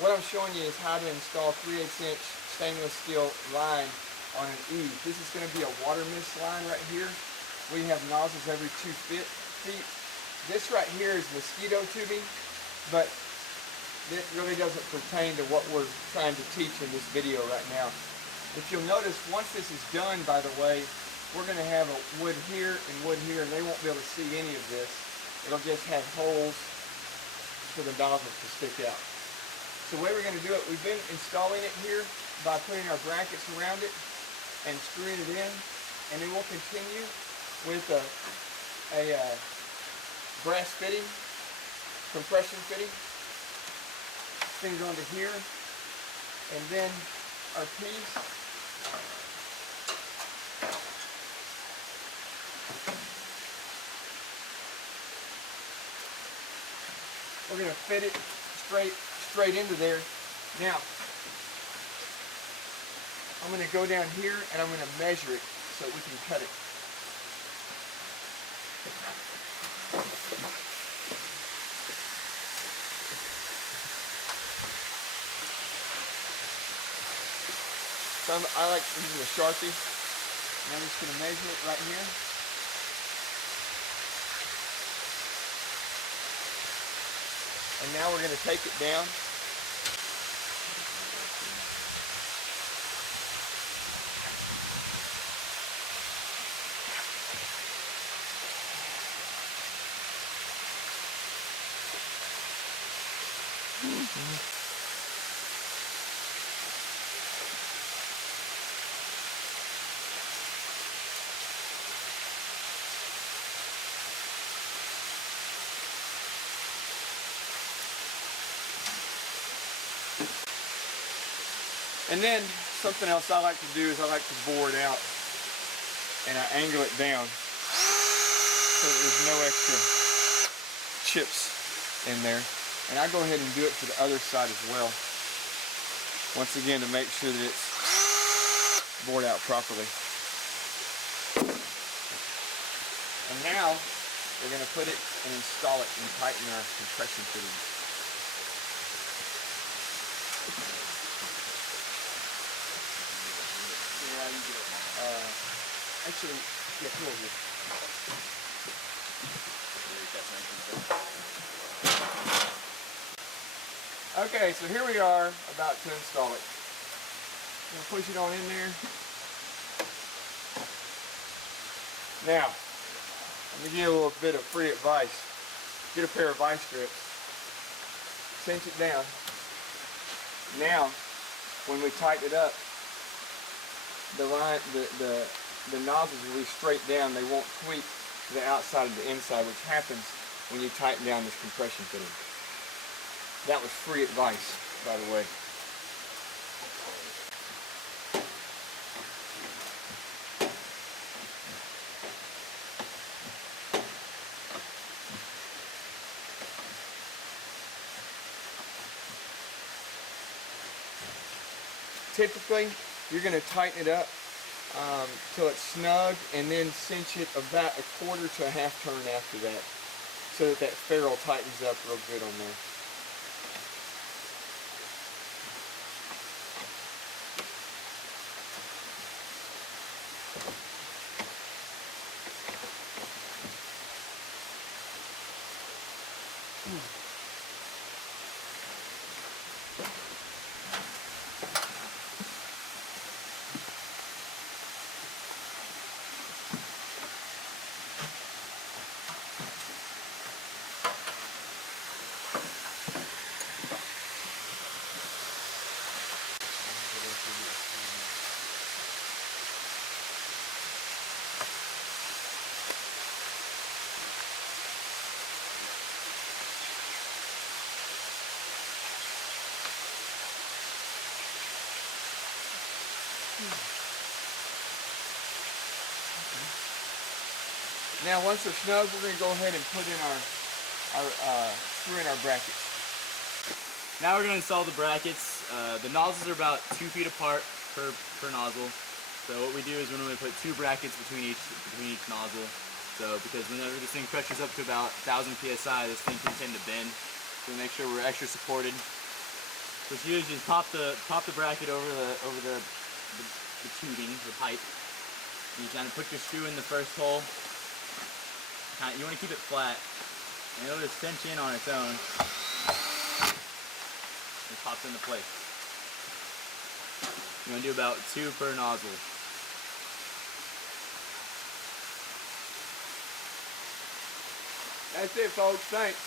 what I'm showing you is how to install 3/8" stainless steel line on an eave. This is going to be a water mist line right here. We have nozzles every 2 feet. This right here is mosquito tubing, but it really doesn't pertain to what we're trying to teach in this video right now. If you'll notice, once this is done, by the way, we're going to have a wood here and wood here, and they won't be able to see any of this. It'll just have holes for the nozzle to stick out. So the way we're going to do it, we've been installing it here by putting our brackets around it and screwing it in, and then we'll continue with a brass fitting, compression fitting, things onto here, and then our piece. We're going to fit it straight into there. Now, I'm going to go down here and I'm going to measure it so we can cut it. So I like using a Sharpie, and I'm just going to measure it right here. And now we're going to take it down. And then something else I like to do is I like to bore it out and I angle it down so that there's no extra chips in there. And I go ahead and do it for the other side as well. Once again, to make sure that it's bored out properly. And now we're going to put it and install it and tighten our compression fittings. Actually, yeah, come over here. Okay, so here we are about to install it. I'm going to push it on in there. Now, let me give you a little bit of free advice. Get a pair of vice grips. Cinch it down. Now, when we tighten it up, the nozzles will be straight down. They won't tweak to the outside of the inside, which happens when you tighten down this compression fitting. That was free advice, by the way. Typically, you're going to tighten it up till it's snug, and then cinch it about a quarter to a half turn after that, so that ferrule tightens up real good on there. Now once they're snug, we're going to go ahead and put in screw in our brackets. Now we're going to install the brackets. The nozzles are about 2 feet apart per nozzle. So what we do is we're going to put 2 brackets between each nozzle. So because whenever this thing pressures up to about 1,000 psi, this thing can tend to bend. So we make sure we're extra supported. So what you do is just pop the bracket over the tubing, the pipe. And you kind of put your screw in the first hole. You want to keep it flat, and it'll just cinch in on its own. It pops into place. You want to do about 2 per nozzle. That's it, folks. Thanks.